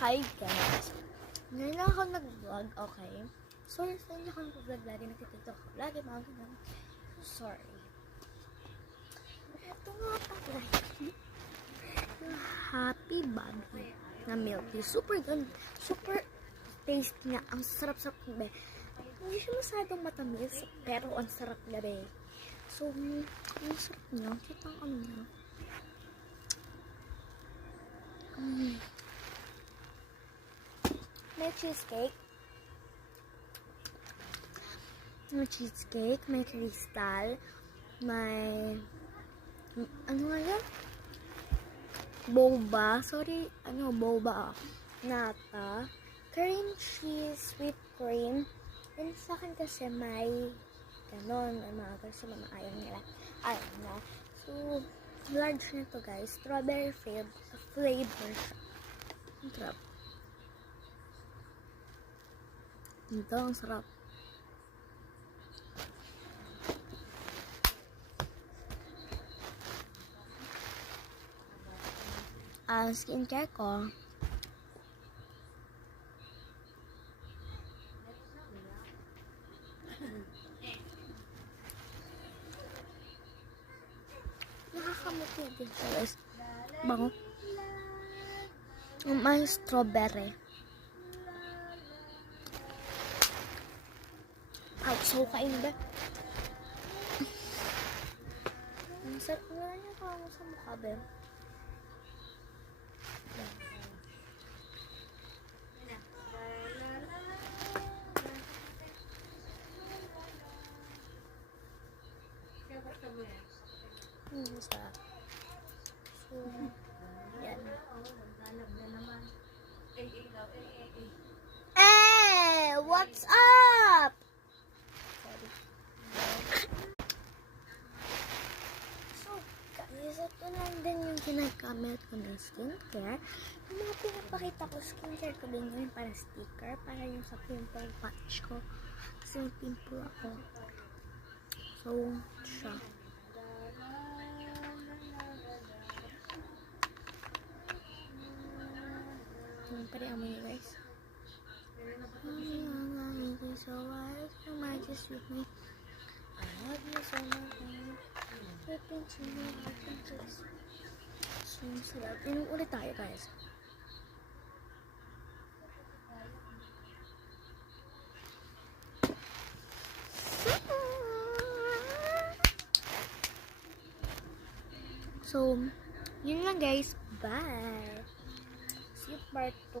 Hi guys! Ngayon lang ako nag-vlog, okay? Sorry sa inyo kung nag-vlog lagi, nagtitiktok ako. Lagi mga ganun. Sorry. Ito nga pala. Yung Happy Bobby na milk tea. Super ganda. Super tasty nga. Ang sarap-sarap ng be. Hindi siya masyadong matamis, pero ang sarap na be. So, ang sarap niya. Kita ang ano niya. May cheesecake. May cheesecake, may crystal, may ano nga yan? Boba. Sorry, boba. Nata. Cream cheese, sweet cream. And sa akin kasi may ganon. May mga kasi ayaw nila. Ayaw na. So, large na to guys. Strawberry flavor siya. Ang sarap. Ito, ang sarap. Ang skincare ko, nakakamuti din siya guys. Bango. May strawberry. So kain ba? Ang sarap nga niya kamo sa mukha ba? Sarap. So, yan. Hey! What's up? So, guys, ito lang din yung ginagamit ko ng skincare. Yung mga pinapakita ko skincare ko din yun para sticker, para yung sa pimple patch ko. Kasi may pimple ako. So, siya. Yung pari amo niya guys. So wise, you might just with me. I love you so much. Flipping to me, I can just. So, sarap. Inom ulit tayo guys. So, yun lang guys. Bye. See you part 2.